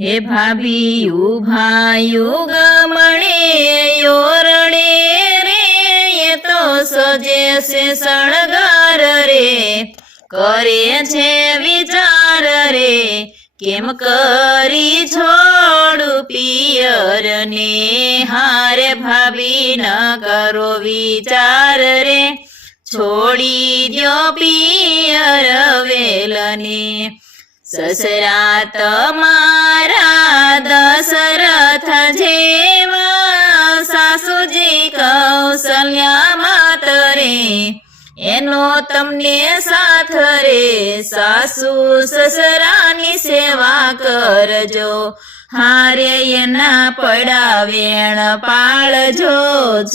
હે ભાભી ઊભા ગમણે યોરણે રે, એ તો સજે છે શણગાર રે. કરે છે વિચાર રે, કેમ કરી છોડું પિયર ને હારે ભાભી, ન કરો વિચાર રે. છોડી દ્યો પિયર વેલને. સસરા તમારા દશરથ જેવા સાસુજી કૌશલ્યા માતરે, એનો તમને સાથ રે, સાસુ સસરાની સેવા કરજો. હારે એના પડા વેણ પાળજો,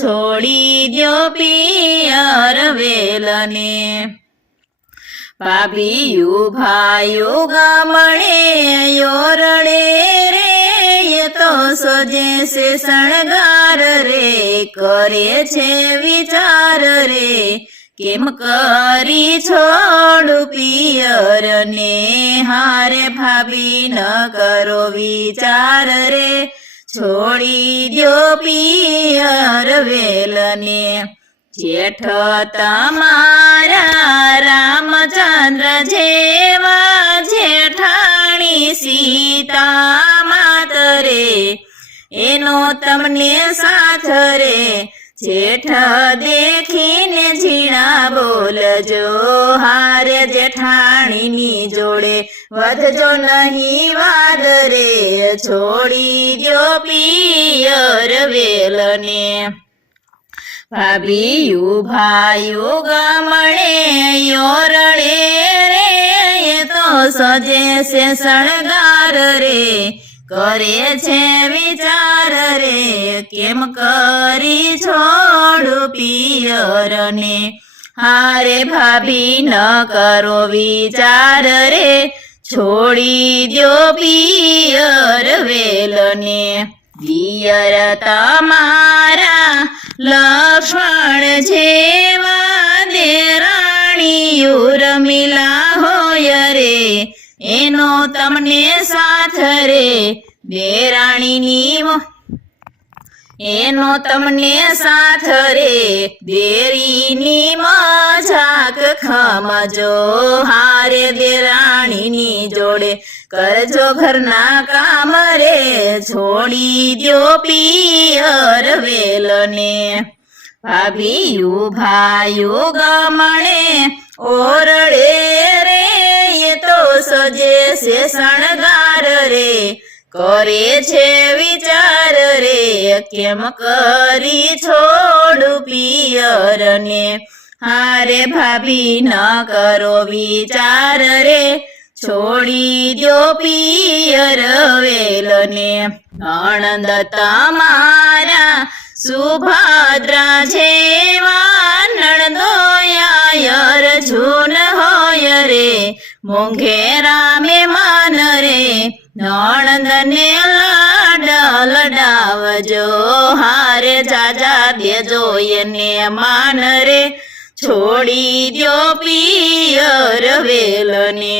છોડી દ્યો પિયર વેલને. ભાભી ઉભાયો ગામણે યોરણે રે તો સજે છે શણગાર રે, કરે છે વિચાર રે. કેમ કરી છોડું પિયર ને હારે ભાભી ન કરો વિચાર રે. છોડી દ્યો પિયર વેલને. જેઠ તમારા રામચંદ્ર જેવા જેઠાણી સીતા માતરે. એનો તમને સાથ રે. જેઠ દેખીને ઝીણા બોલજો, હારે જેઠાણીની જોડે. વધજો નહીં વાદ રે, છોડી દો પિયર વેલને. ભાભી ઉભાયો ગમણે યોરડે રે તો સજે છે શણગાર રે. કરે છે વિચાર રે, કેમ કરી છોડું પિયર ને હારે ભાભી ન કરો વિચાર રે, છોડી દ્યો પિયર વેલને. પિયર તમારા લક્ષ્મણ જેવા દેરાણી રમીલા હોય રે, એનો તમને સાથ રે. દેરાણીની એનો તમને સાથ રે. દેરીની ખમજો, હારે દેરાણીની જોડે. કરજો ઘરના કામ રે, છોડી દ્યો પિયર વેલને. ભાભી ભાયુ ગમણે, ઓરડે રે, એ તો સજે છે શણગાર રે. કરે છે વિચાર રે, કેમ કરી છોડું પિયર ને હારે ભાભી ન કરો વિચાર રે. છોડી દ્યો પિયર વેલને. અણંદ તમારા સુભદ્રા જેવા નણદોયાયર જૂન હોય રે. મોંઘે રામે માન રે. નણંદને લાડ લડાવજો હારે જાજા દેજો એને માન રે. છોડી દ્યો પિયર વેલને.